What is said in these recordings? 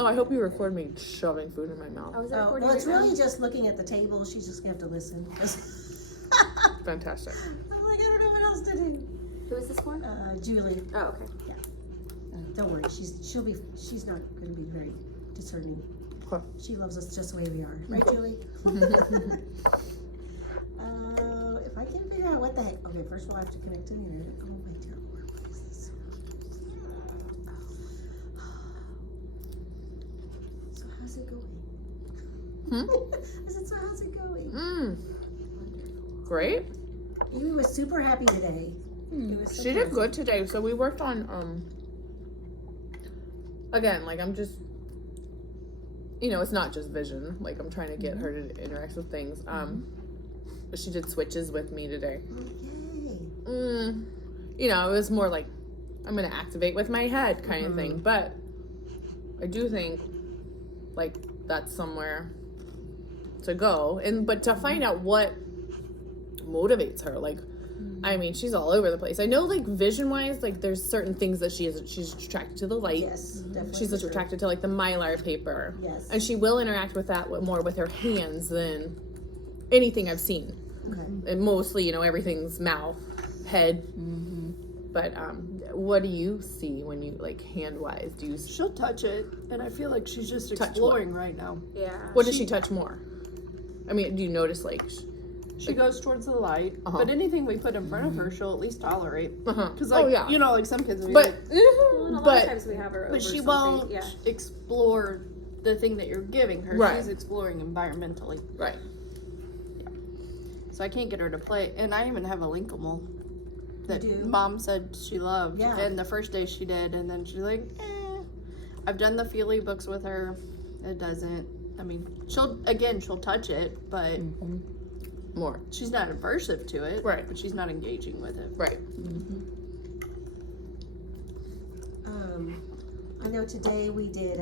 Oh, I hope you record me shoving food in my mouth. Oh, well, it's really just looking at the table. She's just gonna have to listen. Fantastic. I'm like, I don't know what else to do. Who is this for? Julie. Oh, okay. Yeah. Don't worry. She's not gonna be very discerning. Okay. She loves us just the way we are, right, Julie? If I can figure out what the heck. Okay, first of all, I have to connect to the internet. Oh my dear Lord, what is this? So how's it going? I said, so how's it going? Great. Amy was super happy today. She did good today. So we worked on again, like I'm just, it's not just vision. Like I'm trying to get her to interact with things. She did switches with me today. Okay. It was more like I'm gonna activate with my head kind of thing. But I do think like that's somewhere to go, but to find out what motivates her, like I mean, she's all over the place. I know, like vision wise, like there's certain things that she's attracted to the light. Yes, definitely. She's attracted to like the mylar paper. Yes. And she will interact with that more with her hands than anything I've seen. Okay. And mostly, everything's mouth, head. But what do you see when you like hand wise? Do you? She'll touch it, and I feel like she's just Touch exploring right now. Yeah. What does she touch more? I mean, do you notice like? She goes towards the light, but anything we put in front of her, she'll at least tolerate. Because, like, like some kids, but a lot of times we have her over but she something. won't Yeah. explore the thing that you're giving her. Right. She's exploring environmentally. Right. Yeah. So I can't get her to play, and I even have a Linkamel that You do? Mom said she loved. Yeah. And the first day she did, and then she's like, I've done the Feely books with her. It doesn't. I mean, she'll touch it, but. More. She's not aversive to it, Right. But she's not engaging with it, Right. I know today we did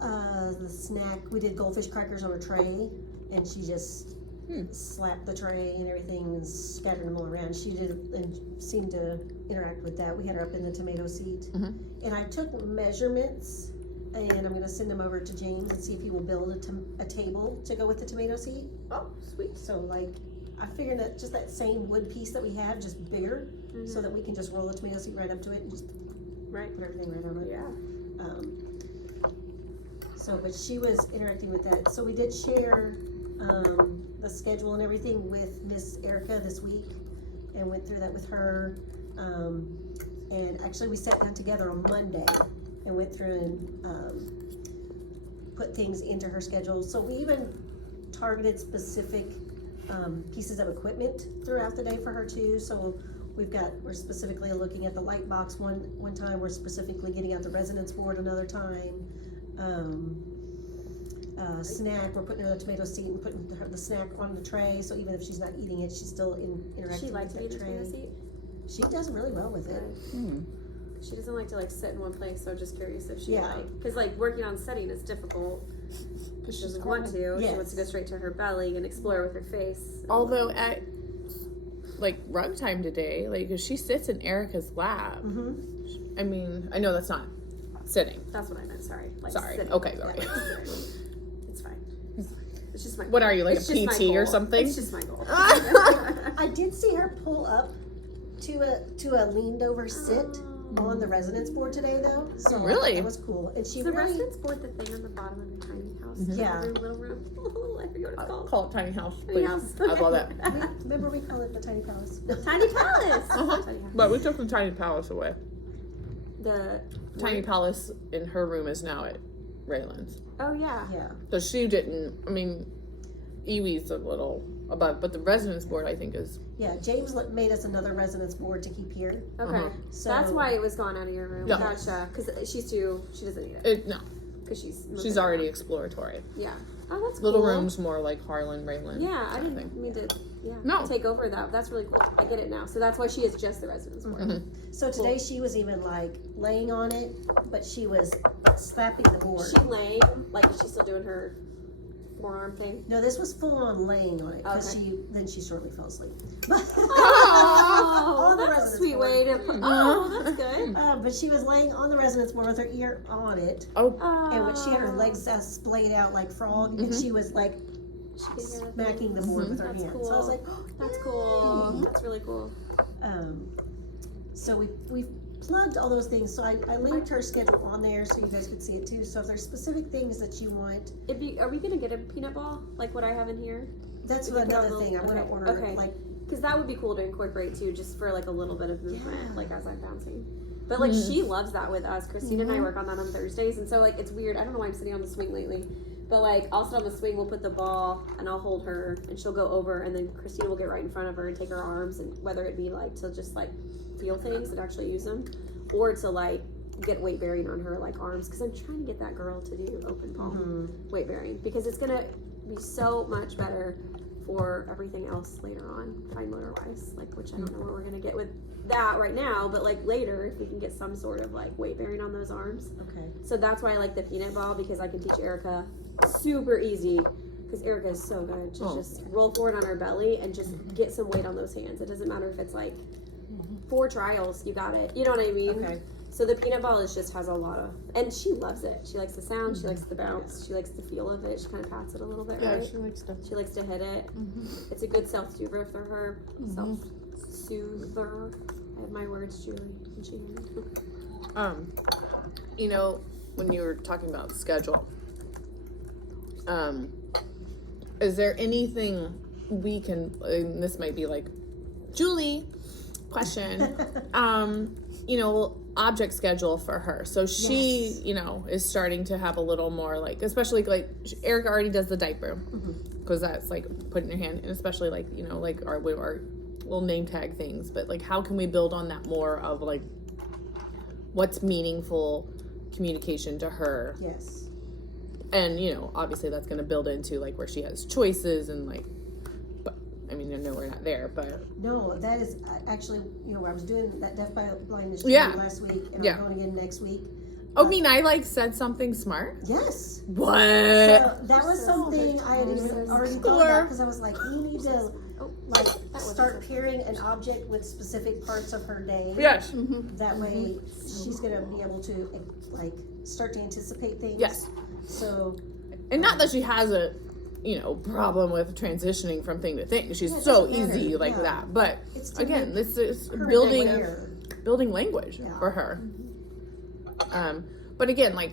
the snack. We did goldfish crackers on a tray, and she just slapped the tray and everything and scattered them all around. She did and seemed to interact with that. We had her up in the tomato seat, and I took measurements. And I'm going to send them over to James and see if he will build a table to go with the tomato seat. Oh, sweet. So, like, I figured that just that same wood piece that we have, just bigger, so that we can just roll the tomato seat right up to it and just put everything right on it. Yeah. But she was interacting with that. So we did share the schedule and everything with Miss Erica this week, and went through that with her. And actually, we sat down together on Monday and went through and put things into her schedule. So we even targeted specific pieces of equipment throughout the day for her too. So we're specifically looking at the light box one time. We're specifically getting out the resonance board another time. Snack, we're putting her on the tomato seat and putting the snack on the tray. So even if she's not eating it, she's still interacting She likes with to be that in the tray. tomato seat. She does really well with it. She doesn't like to like sit in one place, so just curious if she Yeah. because like working on setting is difficult. Because she doesn't want to. Yes. She wants to go straight to her belly and explore with her face. Although at like rug time today, like if she sits in Erica's lap, I mean, I know that's not sitting. That's what I meant. Sorry. Like Sorry. sitting. Okay, Yeah, all right. like sitting. It's fine. It's just my. What goal. are you, like It's a just my PT or goal. something? It's just my goal. I did see her pull up to a leaned over sit on the resonance board today though. So Really? that was cool. And she Is the really resonance board the thing on the bottom of the tiny house? Yeah. The little room. I forget what it's called. Call it tiny house, Tiny please. house. I love that. remember we call it the tiny palace. Tiny palace. Tiny house. But we took the tiny palace away. The Tiny palace in her room is now at Raylan's. Oh yeah. Yeah. So she didn't. I mean, Iwi's a little above, but the resonance board I think is. Yeah, James made us another resonance board to keep here. Okay. So That's why it was gone out of your room. Yeah. Gotcha. Because she doesn't need it. No, Because she's she's already exploratory. Yeah. Oh, that's Little cool. rooms more like Harlan, Raylan. Yeah, I kind of didn't thing. mean to. Yeah. No. Take over that. That's really cool. I get it now. So that's why she is just the residence board. So today she was even like laying on it, but she was slapping the board. She laying like is she still doing her forearm thing? No, this was full on laying on it because Okay. she shortly fell asleep. Oh, On the that's a residence sweet board. way to put. Oh, that's good. But she was laying on the residence board with her ear on it, Oh, and when she had her legs splayed out like frog, and she was like smacking the board with her That's hand. cool. So I was like, That's yay. cool. That's really cool. So we plugged all those things. So I linked her schedule on there so you guys could see it too. So if there's specific things that you want, Are we gonna get a peanut ball like what I have in here? that's We could put a another little- thing. I'm gonna okay, order okay. like Because that would be cool to incorporate too, just for like a little bit of movement, Yeah. like as I'm bouncing. But like she loves that with us. Christina and I work on that on Thursdays, and so like it's weird. I don't know why I'm sitting on the swing lately, but like I'll sit on the swing. We'll put the ball, and I'll hold her, and she'll go over, and then Christina will get right in front of her and take her arms, and whether it be like to just like feel things and actually use them, or to like get weight bearing on her like arms, because I'm trying to get that girl to do open palm weight bearing, because it's gonna be so much better for everything else later on, fine motor wise, like, which I don't know where we're gonna get with that right now, but like later, if we can get some sort of like weight bearing on those arms. okay. So that's why I like the peanut ball, because I can teach Erica super easy, because Erica is so good to just roll forward on her belly and just get some weight on those hands. It doesn't matter if it's like 4 trials, you got it. You know what I mean? Okay. So the peanut ball is just has a lot of, and she loves it. She likes the sound, she likes the bounce, she likes the feel of it. She kind of pats it a little bit, yeah, right? she likes to. She likes to hit it. It's a good self-soother for her. Self-soother. I have my words, Julie. Can she hear me? You know, when you were talking about schedule, is there anything we can? And this might be like, Julie, question. You know, object schedule for her. So she, Yes. you know, is starting to have a little more like, especially like Erica already does the diaper because that's like putting your hand, and especially like, you know, like our little name tag things. But like, how can we build on that more of like what's meaningful communication to her? Yes. And you know, obviously that's going to build into like where she has choices and like, but I mean, I know we're not there, but No, that is actually, you know, I was doing that deaf by blindness Yeah. training last week, and Yeah. I'm going again next week. I mean, I like said something smart. Yes. What? So that was something I had So already thought Score. about, because I was like, you need to like was start pairing an object with specific parts of her day. Yes. That way she's gonna be able to like start to anticipate things. Yes. So And not that she has a, you know, problem with transitioning from thing to thing. She's Yeah, it so doesn't matter. easy like Yeah. that. But it's to again, make this is her building aware. language Yeah. for her. But again, like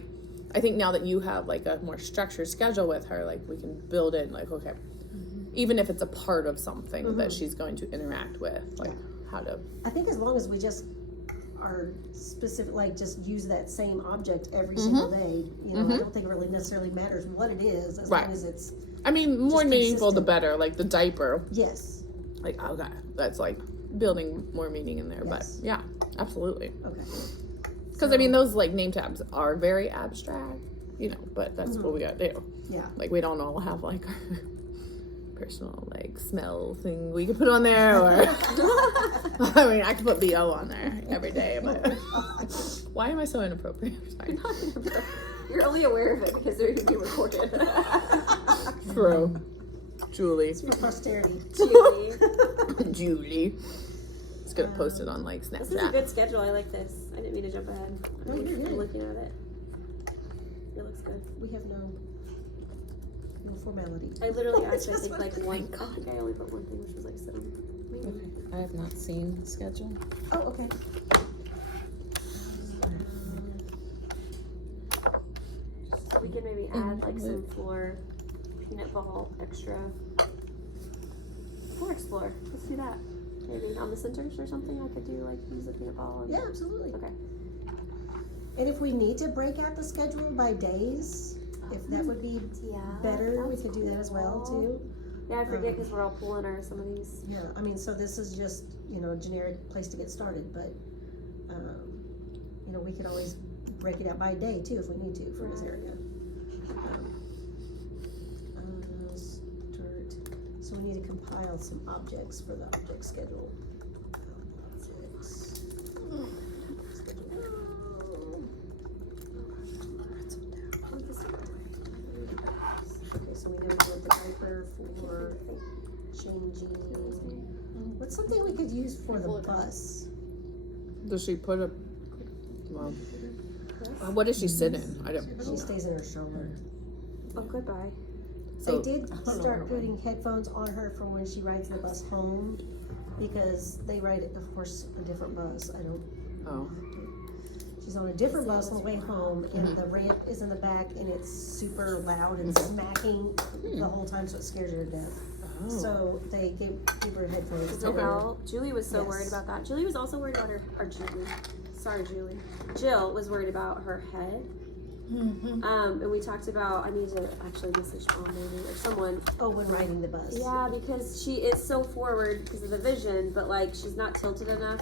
I think now that you have like a more structured schedule with her, like we can build in like, okay, even if it's a part of something that she's going to interact with, like how to. I think as long as we just are specific, like just use that same object every single day, you know, I don't think it really necessarily matters what it is, as Right. long as it's, I mean, more Just meaningful the consistent. better. Like the diaper, yes, like okay, that's like building more meaning in there. Yes. But yeah, absolutely. okay. Because I mean, those like name tabs are very abstract, you know. But that's what we gotta do. Yeah. Like we don't all have like our personal like smell thing we could put on there, or I mean, I could put BO on there every day. But why am I so inappropriate? Sorry. You're only aware of it because they're going to be recorded. True. Julie. For posterity. Julie. Julie. It's gonna post it on like This is a Snapchat. good schedule. I like this. I didn't mean to jump ahead. No, I'm you're good. looking at it. It looks good. We have no formality. I literally It's actually just think one like thing. one. I think I only put one thing, which was like sit on. I have not seen the schedule. Oh, okay. We could maybe add like some floor peanut ball extra. Floor explore. Let's do that. Maybe on the centers or something. I could do like use a peanut ball. And, Yeah, absolutely. Okay. And if we need to break out the schedule by days, if that would be Yeah. better, we could do that as well too. Yeah, I forget because we're all pulling our some of these. Yeah, I mean, so this is just, you know, a generic place to get started, but, you know, we could always break it out by day too if we need to for this area. Start, so we need to compile some objects for the object schedule. Objects. Okay, so we know used for the bus. Does she put a? Well, what does she sit in? I don't. She stays in her stroller. Oh, goodbye. They So- did start putting headphones on her for when she rides the bus home, because they ride, of course, a different bus. I don't. Oh. She's on a different bus on the way home, and the ramp is in the back, and it's super loud and smacking the whole time, so it scares her to death. Oh. So they gave her headphones. Does it help? Julie was so Yes. worried about that. Julie was also worried about Julie. Jill was worried about her head. And we talked about, I need to actually message Mom maybe or someone. Oh, when riding the bus. Yeah, because she is so forward because of the vision, but like she's not tilted enough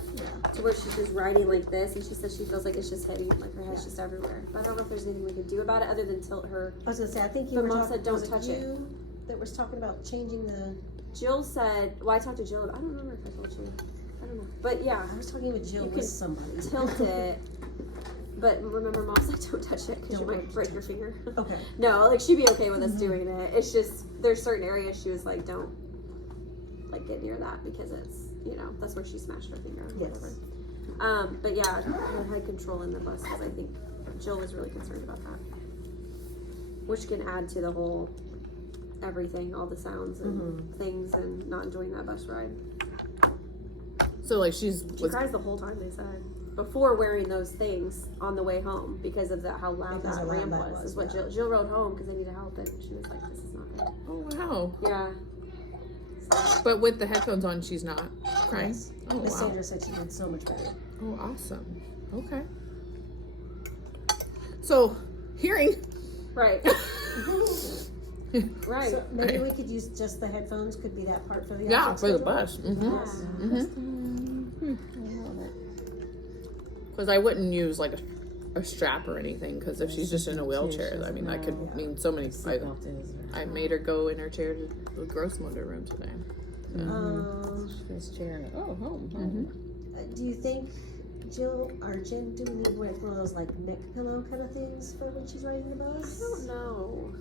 to where she's just riding like this, and she says she feels like it's just hitting, like her head's just everywhere. But I don't know if there's anything we can do about it other than tilt her. I was gonna say, I think you But were Mom talking, said don't was it touch it. you that was talking about changing the, Jill said, well, I talked to Jill. I don't remember if I told you. I don't know. But yeah, I was talking with Jill You with can somebody. tilt it. But remember, Mom's like, don't touch it because you might break your finger. Okay. No, like she'd be okay with us doing it. It's just there's certain areas she was like, don't like get near that because it's that's where she smashed her finger or Yes. whatever. But yeah, her head control in the bus because I think Jill was really concerned about that, which can add to the whole everything, all the sounds and things, and not enjoying that bus ride. So like She cries the whole time. They said. Before wearing those things on the way home because of how loud Because that how loud ramp that was. was, Is what yeah. Jill rode home because they needed help, and she was like, "This is not good." Oh wow. Yeah. But with the headphones on, she's not crying. Yes. Oh Miss wow. Sandra said she did so much better. Oh awesome. Okay. So, hearing. Right. Right. So maybe we could use just the headphones, could be that part for the Yeah, outside for the schedule? bus. Mm-hmm. Yeah. Because I wouldn't use like a strap or anything. Because if she's just in a wheelchair, I mean, that could mean so many. I made her go in her chair to the gross motor room today. This chair. Oh, home. Do you think Jill or Jen, do we need one of those like neck pillow kind of things for when she's riding the I bus? don't know.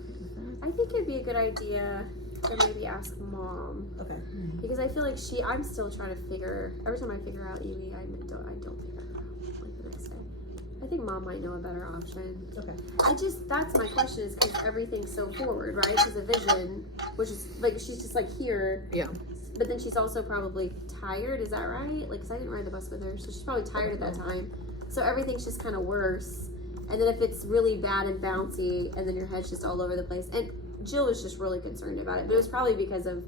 I think it'd be a good idea to maybe ask Mom Okay. because I feel like I'm still trying to figure. Every time I figure out Evie, I don't figure it out like the next day. I think Mom might know a better option. Okay. That's my question is because everything's so forward, right? She's a vision, which is like she's just like here, Yeah. but then she's also probably tired. Is that right? Like, cause I didn't ride the bus with her, so she's probably tired at that time. So everything's just kind of worse. And then if it's really bad and bouncy, and then your head's just all over the place. And Jill was just really concerned about it, but it was probably because of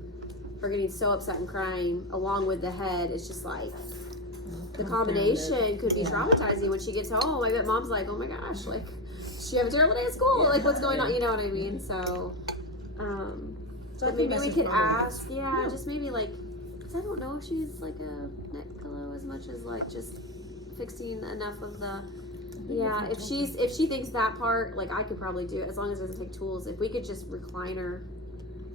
her getting so upset and crying, along with the head. It's just like the combination could be traumatizing when she gets home. I bet Mom's like, oh my gosh, like, she have a terrible day at school. Like, what's going on? You know what I mean? So, So I but can maybe we message could Mom on that. ask, just maybe like, cause I don't know if she's like a neck pillow as much as like just fixing enough of the. Yeah, if she thinks that part, like I could probably do it as long as it doesn't take tools. If we could just recline her,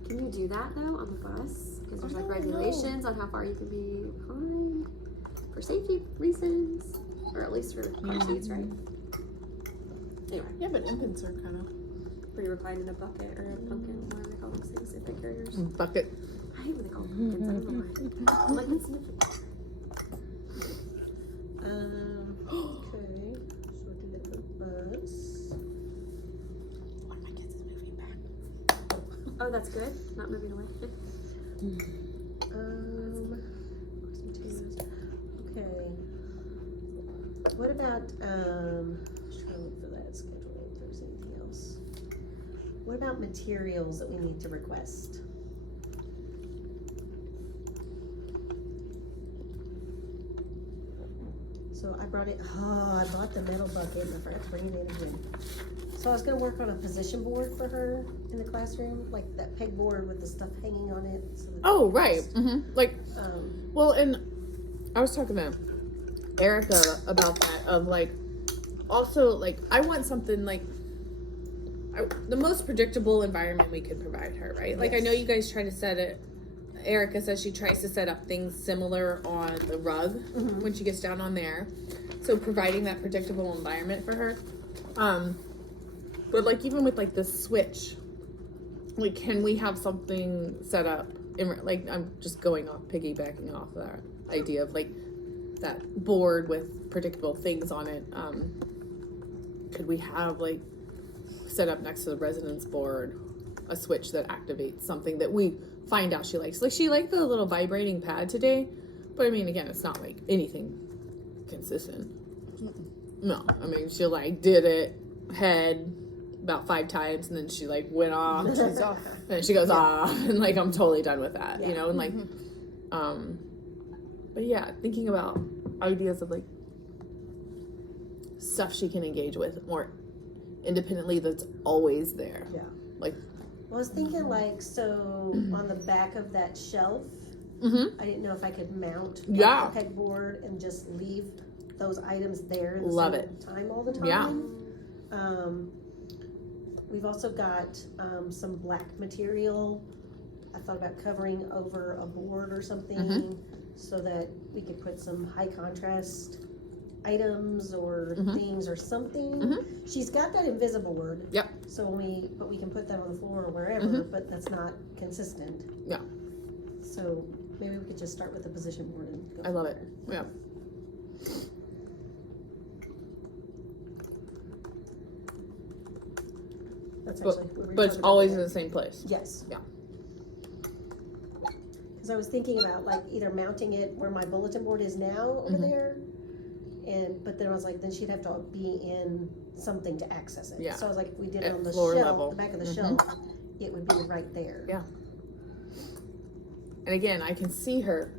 can you do that though on the bus? Because there's like regulations on how far you can be reclined for safety reasons, or at least for car seats, right? Anyway, Yeah, but infants are kind of. were you reclined in a bucket or a pumpkin? What do they call those things? If they're carriers. Bucket. I hate when they call them pumpkins. I don't know why. I'm like, it's different. Okay. So we'll do that for the bus. One of my kids is moving back. Oh, that's good. Not moving away. Okay. What about, just trying to look for that schedule, if there's anything else. What about materials that we need to request? So I brought I bought the metal bucket and I forgot to bring it in again. So I was gonna work on a position board for her in the classroom, like that pegboard with the stuff hanging on it. So that Oh right. Like, Um, well, and I was talking to Erica about that. Of like, also like, I want something like the most predictable environment we could provide her. Right. Like I know you guys try to set it. Erica says she tries to set up things similar on the rug when she gets down on there. So providing that predictable environment for her. But like even with like the switch, like can we have something set up like I'm just piggybacking off that idea of like that board with predictable things on it. Could we have like set up next to the residence board a switch that activates something that we find out she likes? Like she liked the little vibrating pad today, but I mean, again, it's not like anything consistent. No, I mean, she like did it head about 5 times and then she like went off. She's off. And she goes off, and like I'm totally done with that, you know, and like, but yeah, thinking about ideas of like stuff she can engage with more independently that's always there. Yeah. Like, I was thinking like, so on the back of that shelf, I didn't know if I could mount like, Yeah. a pegboard and just leave those items there at the Love same time all the time. Yeah. We've also got some black material. I thought about covering over a board or something so that we could put some high contrast items or things or something. She's got that invisible board. Yep. So but we can put that on the floor or wherever, but that's not consistent. Yeah. So maybe we could just start with the position board and go I love from it. there. Yeah. That's But, actually what we were but it's talking about always in today. the same place. Yes. Yeah. Because I was thinking about like either mounting it where my bulletin board is now over there, but then I was like, then she'd have to be in something to access it. Yeah. So I was like, if we did it At on the floor shelf, level. the back of the shelf, it would be right there. Yeah. And again, I can see her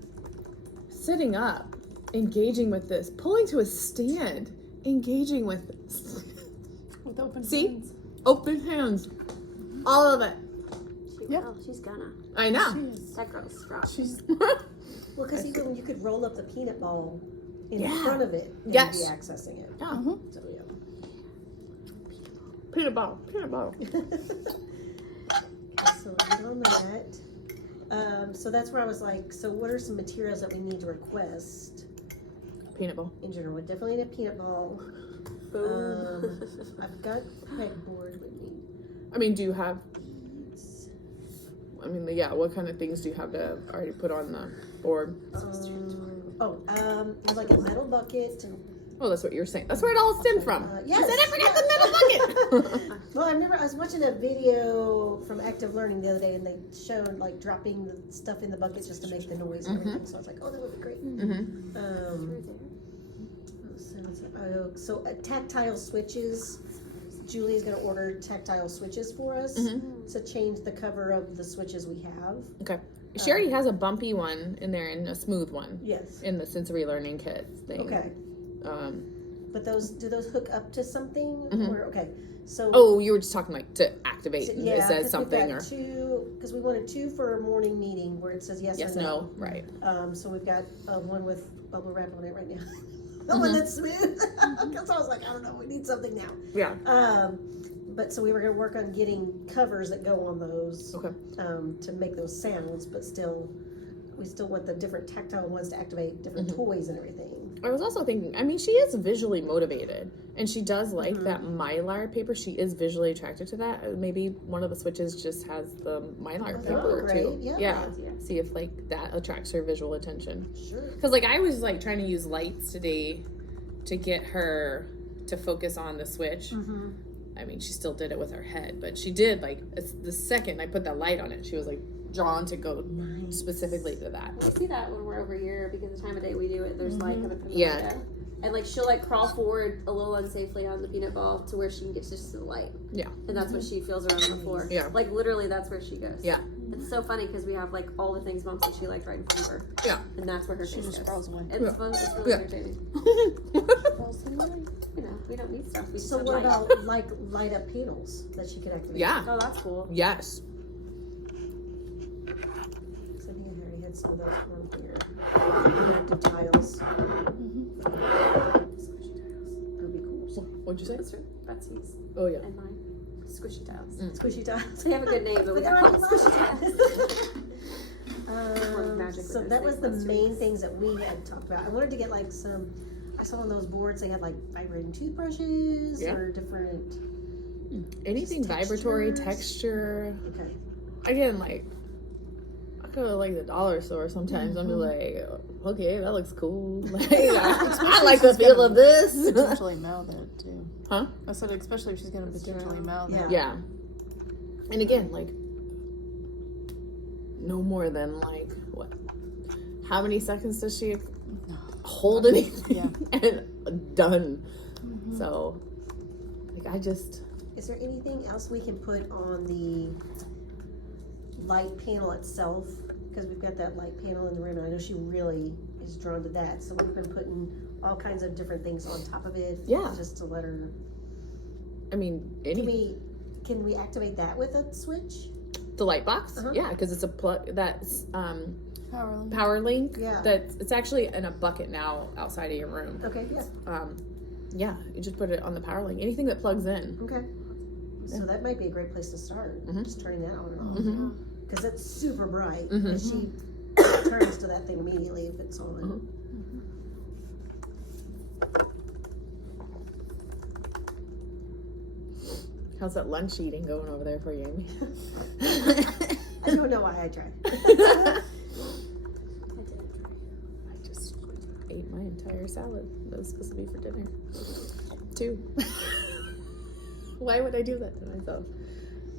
sitting up, engaging with this, pulling to a stand, engaging with this. With open See? hands. Open hands. All of it. She Yeah. will. She's gonna. I know. That girl's strong. She's Well, because even you could roll up the peanut ball in Yeah. front of it and Yes. be accessing it. Yeah. So yeah. Peanut bottle. Peanut bottle. So leave on that. So that's where I was like, so what are some materials that we need to request Peanut ball. in general? We definitely need a peanut ball. I've got pegboard with me. I mean, do you have, I mean, yeah, what kind of things do you have to already put on the board? There's like a metal bucket. Oh, that's what you're saying. That's where it all stemmed from. Yes, I said I forgot the metal bucket. Well, I was watching a video from Active Learning the other day, and they showed like dropping the stuff in the bucket just to make the noise and everything. So I was like, oh, that would be great. So tactile switches. Julie's going to order tactile switches for us to change the cover of the switches we have. Okay. She already has a bumpy one in there and a smooth one Yes. in the sensory learning kit thing. Okay. But do those hook up to something? Or okay. So Oh, you were just talking like to activate. yeah, It 'cause says we've something got or two, because we wanted 2 for a morning meeting where it says yes, yes, or no, right. So we've got one with bubble wrap on it right now. The one that's smooth. Because I was like, I don't know, we need something now. Yeah. But so we were going to work on getting covers that go on those Okay. to make those sounds, but we still want the different tactile ones to activate different toys and everything. I was also thinking, I mean, she is visually motivated and she does like that Mylar paper. She is visually attracted to that. Maybe one of the switches just has the Mylar Oh, paper great. too. Yeah. See if like that attracts her visual attention. Sure. Because like I was like trying to use lights today to get her to focus on the switch. I mean, she still did it with her head, but she did like the second I put that light on it, she was like drawn to go specifically to that. We see that when we're over here because the time of day we do it, there's light coming from the Yeah. window. And like she'll like crawl forward a little unsafely on the peanut ball to where she can get just to the light. Yeah. And that's what she feels around on the floor. Yeah. Like literally that's where she goes. Yeah. It's so funny because we have like all the things Mom said she liked right in front of her. Yeah. And that's where her She face just goes. crawls away. It's fun. It's really Yeah. entertaining. You know, we don't need stuff. We just So have what light. about like light up panels that she could activate? Yeah. Oh, that's cool. Yes. So I think I already had some of those from here. Interactive tiles. That'd be cool. What'd you say? That's true. Betsy's Oh yeah. and mine. Squishy tiles. Squishy tiles. They have a good name, but we But got they're called squishy tiles. Magic with So those that was big the clusters. main things that we had talked about. I wanted to get like some, I saw on those boards they had like vibrating toothbrushes Yeah. or different, Anything Just vibratory, textures. texture. okay. Again, like go to like the dollar store sometimes. I'm just like, okay, that looks cool. Like, I like the feel of this. Potentially mouth it too. Huh? I said, especially if she's gonna potentially mouth it. Yeah. And again, like, no more than like what? How many seconds does she hold anything? Yeah. And done. So, like, I just. Is there anything else we can put on the light panel itself? Because we've got that light panel in the room, and I know she really is drawn to that. So we've been putting all kinds of different things on top of it. Yeah. Just to let her. I mean, Can we activate that with a switch? the light box. Uh-huh. Yeah, because it's a plug that's Powerlink. power link. Yeah. That's it's actually in a bucket now outside of your room. Okay, yeah. Yeah, you just put it on the power link. Anything that plugs in. Okay. So that might be a great place to start. Mhm. Just turning that on and off. Mm-hmm. Because it's super bright. Mhm. And she turns to that thing immediately if it's on. Mhm. How's that lunch eating going over there for you, Amy? I don't know why I tried. I just ate my entire salad. That was supposed to be for dinner. 2. Why would I do that to myself?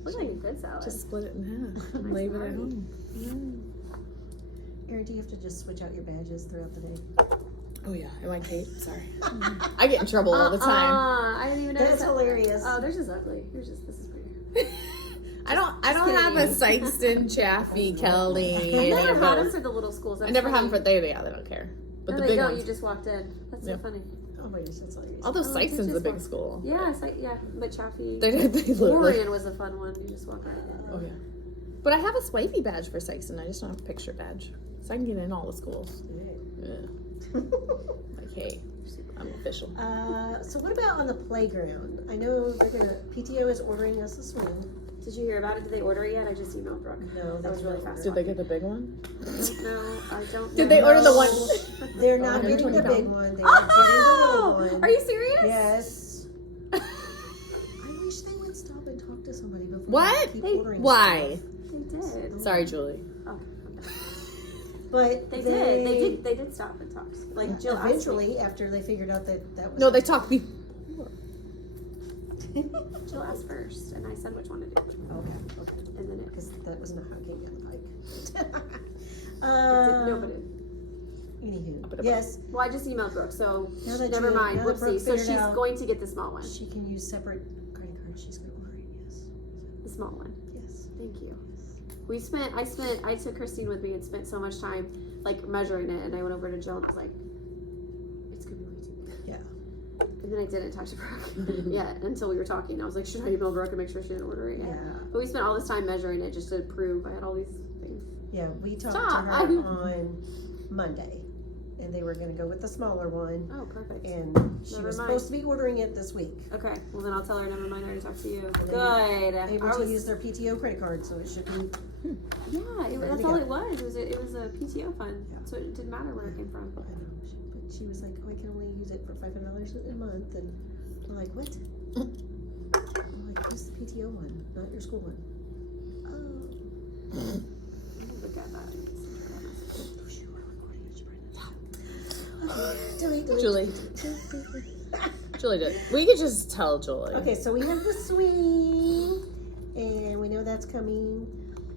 Looks like a good salad. Just split it in half and Nice leave it at Marty. home. Erin, do you have to just switch out your badges throughout the day? Oh yeah, am I Kate? Sorry. I get in trouble all the time. I didn't even know That's hilarious. Oh, there's just ugly. This is pretty. I don't have a Sykeston, Chaffee, Kelly. I any never of had them those. for the little schools. I never had them for they don't care. But No, the they big don't. ones. You just walked in. That's Yeah. so funny. Oh my gosh, that's hilarious. Although Oh, Sykeston's just a big walk- school. Yeah, it's like but Chaffee. They literally. Orion was a fun one. You just walk right in. Oh yeah. But I have a swipey badge for Sykeston. I just don't have a picture badge, so I can get in all the schools. Yeah. Like hey, I'm official. So what about on the playground? I know PTO is ordering us a swing. Did you hear about it? Did they order it yet? I just emailed Brooke. No, That was really fast. Did they get the big one? No, I don't know. Did they order the one? They're not getting the 120 big one. They're Oh! getting the little one. Are you serious? Yes. I wish they would stop and talk to somebody before What? they keep They- ordering Why? They did. Sorry, Julie. Oh, But they did. They did stop and talk. Like Jill asked me. eventually, after they figured out that was No, they talked before. Jill asked first, and I said which one to do. Okay, okay. And then it Because that was not how it came down the pike. no, but it. Anywho, But- yes, Well, I just emailed Brooke, so Now that never you- mind. now that Brooke Whoopsie. So figured she's out- going to get the small one. she can use separate credit cards. She's going to order it. Yes, The small one. yes. Thank you. I took Christine with me and spent so much time like measuring it, and I went over to Jill and I was like, it's gonna be way too big. Yeah. And then I didn't talk to Brooke yet until we were talking. I was like, should I email Brooke and make sure she didn't order it yet? Yeah. But we spent all this time measuring it just to prove I had all these things. Yeah, we talked Stop. to her on Monday, and they were going to go with the smaller one, Oh, perfect. and she Never was mind. supposed to be ordering it this week. Okay, well then I'll tell her. Never mind. I already talked to you. And Good. Able I to was, use their PTO credit card, so it should be. yeah, Ready that's to all go. it was. It was a PTO fund, Yeah. so it didn't matter where it came from. I know, but she was like, "Oh, I can only use it for $500 a month," and I'm like, "What?" I'm like, "Use the PTO one, not your school one." Oh. Look at that. Delete. Julie. Julie did. We could just tell Julie. Okay, so we have the swing, and we know that's coming.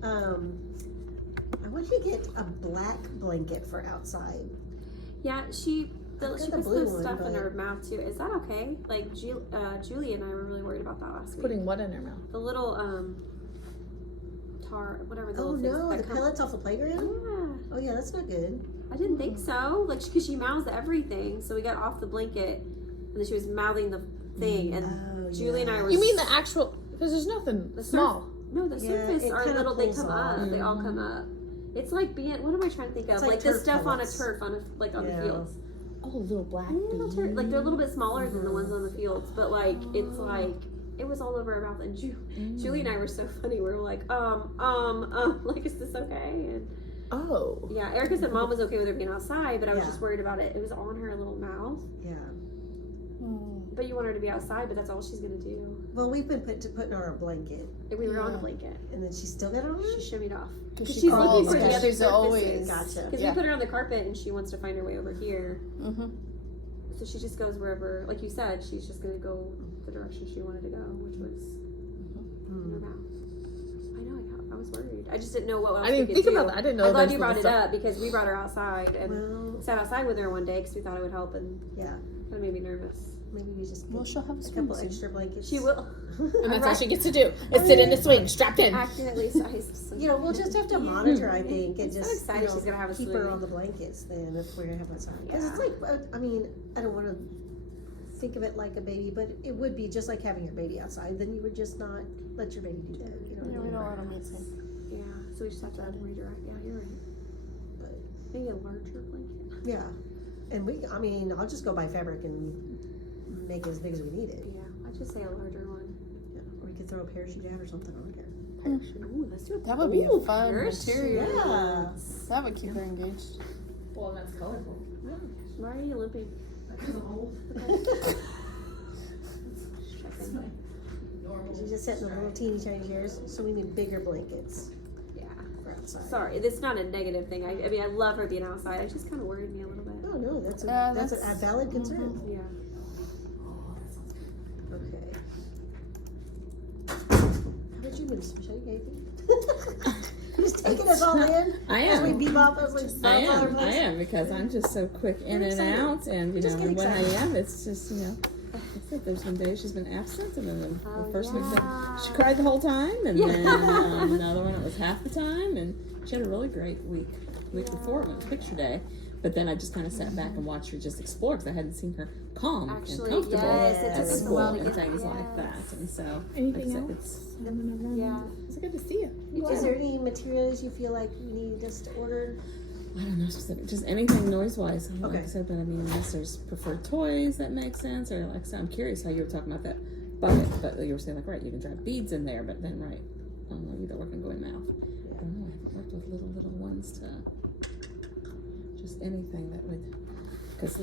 I want you to get a black blanket for outside. Yeah, she got puts the blue the one, stuff in but- her mouth too. Is that okay? Like Julie and I were really worried about that last week. Putting what in her mouth? The little tar, whatever the Oh little no, things the that pellets off the playground? Yeah, Oh yeah, that's not good. I didn't think so. Like, because she mouths everything, so we got off the blanket, and then she was mouthing the thing, and Oh, Julie and I were. You mean the actual? Because there's nothing The small. No, the Yeah, surface it are kinda little. They pulls come off. up. They all come up. It's like being. What am I trying to think of? It's like Like the turf stuff pellets. on a turf, on Yeah. the fields. Oh, little black Little beads. turf, like they're a little bit smaller than the ones on the fields, but like it's like it was all over her mouth. And Julie and I were so funny. We were like, like, is this okay? And Oh. yeah, Erica said mom was okay with her being outside, but I was Yeah. just worried about it. It was on her little mouth. Yeah. But you want her to be outside, but that's all she's gonna do. Well, we've been putting on our blanket, And we were on the blanket. and then she still got it on. She shimmied off. Because She's looking for the calls. other She's always. surfaces. Gotcha. Because Yeah. we put her on the carpet and she wants to find her way over here. Mm-hmm. So she just goes wherever, like you said, she's just gonna go the direction she wanted to go, which was in her mouth. I know, I was worried. I just didn't know what else I didn't we think could do. about that. I didn't know I'm glad that's you what brought it the stuff- up because we brought her outside and Well, sat outside with her one day because we thought it would help and yeah, kind of made me nervous. maybe we just Well, get she'll have a a swim couple soon. extra blankets. She will And that's all she gets to do is sit in the swing, strapped in. accurately sized. You know, we'll just have to monitor, I think, and I'm so just excited you know, she's gonna have a keep swing. her on the blankets then if we're gonna have outside. Because Yeah. it's like, I mean, I don't want to think of it like a baby, but it would be just like having your baby outside. Then you would just not let your baby do that. You know Yeah, what we I don't mean? let them inside. Yeah, so we just have to redirect. Yeah, you're right. But, Maybe a larger blanket. yeah, and I mean, I'll just go buy fabric and make it as big as we need it. Yeah, I'd just say a larger one. Yeah. Or we could throw a parachute out or something. I don't care. Ooh, let's do a That would be a ooh, fun parachute. material. Yeah. That would keep her engaged. Well, that's colorful. Why are you limping? She's just sitting in the little teeny tiny chairs, so we need bigger blankets Yeah. for outside. Sorry, it's not a negative thing. I mean, I love her being outside. It just kind of worried me a little bit. Oh no, that's a Yeah, that's a that's- valid concern. Yeah. Okay. How did you miss Michelle? You just taking us all in. I As we am. bebop, I was like, I bop all over am. the I place. am because I'm just so quick in We're and excited. out, and you Just know, get and when I excited. am, it's just that's it. There's been days she's been absent, and then the Oh, first week yeah. she cried the whole time, and Yeah. then another one it was half the time, and she had a really great week before it went picture day. But then I just kind of sat back and watched her just explore because I hadn't seen her calm Actually, and comfortable yes, it at took us a school while to and get- things like yes. that. And so, Anything like I said, else? Yeah. It's good to see you. Is there any materials you feel like we need us to order? I don't know specific, just anything noise wise. Like Okay. I said, but I mean, unless there's preferred toys that make sense, or like I said, I'm curious how you were talking about that bucket, but you were saying like, right, you can drop beads in there, but then, right, I don't know, either work and go in mouth. I don't know, I haven't worked with little ones to just anything that would, because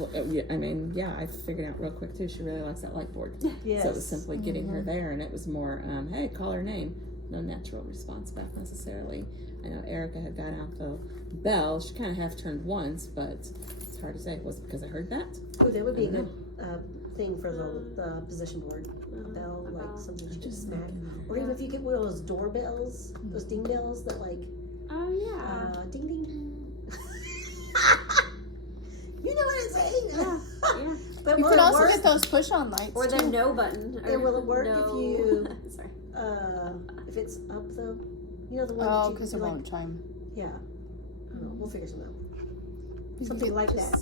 I mean, yeah, I figured out real quick too, she really likes that light board. Yes. So it was simply getting her there, and it was more, hey, call her name. No natural response back necessarily. I know Erica had got out the bell. She kind of half turned once, but it's hard to say. Was it because I heard that? Oh, that would be a good thing for the position board. A bell, like something you just smack. Or even if you get one of those doorbells, those ding bells that like, Oh yeah. ding ding. You know what I'm saying? Yeah. But You will could it also work? get those push-on lights Or the too. no button. Yeah, will it work no. if you- Sorry. If it's up though, you know the one Oh, that you because can it like, won't chime. yeah. I don't know, we'll figure something out. You Something could like just- that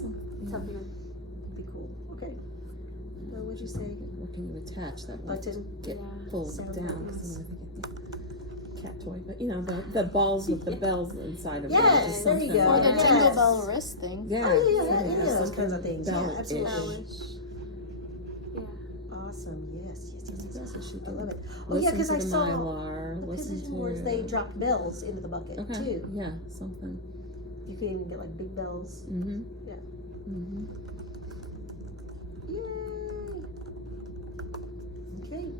Something. would be cool. Okay. Now, what'd you say? What can you attach that won't Button. get Yeah. pulled Sound down? buttons. Because I'm cat toy, but you know the balls with the bells inside of it. Yes, just there you something go. Or the like Yes. jingle that. bell wrist thing. Yeah, Oh, yeah, something yeah, those kinds of things. Yeah, bell-ish. absolutely. Bellish. Yeah. Awesome. Yes. So she I can love it. Oh yeah, listen because to I the saw Mylar, the listen position to boards. They drop bells into the bucket okay, too. yeah, something. You could even get like big bells. Mm-hmm. Yeah. Mm-hmm. Yay! Okay.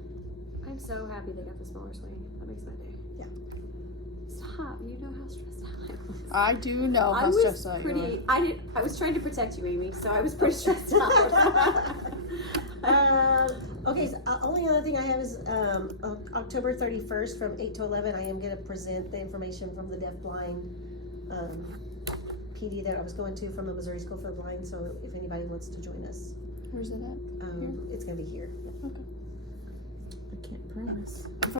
I'm so happy they got the smaller swing. That makes my day. Yeah. Stop. You know how stressed out I was. I do know I how was stressed out you are. pretty. I was trying to protect you, Amy. So I was pretty stressed out. Okay, so only other thing I have is October 31st from 8 to 11. I am going to present the information from the deafblind PD that I was going to from the Missouri School for the Blind. So if anybody wants to join us, Where's it at? it's going to be here. I can't promise.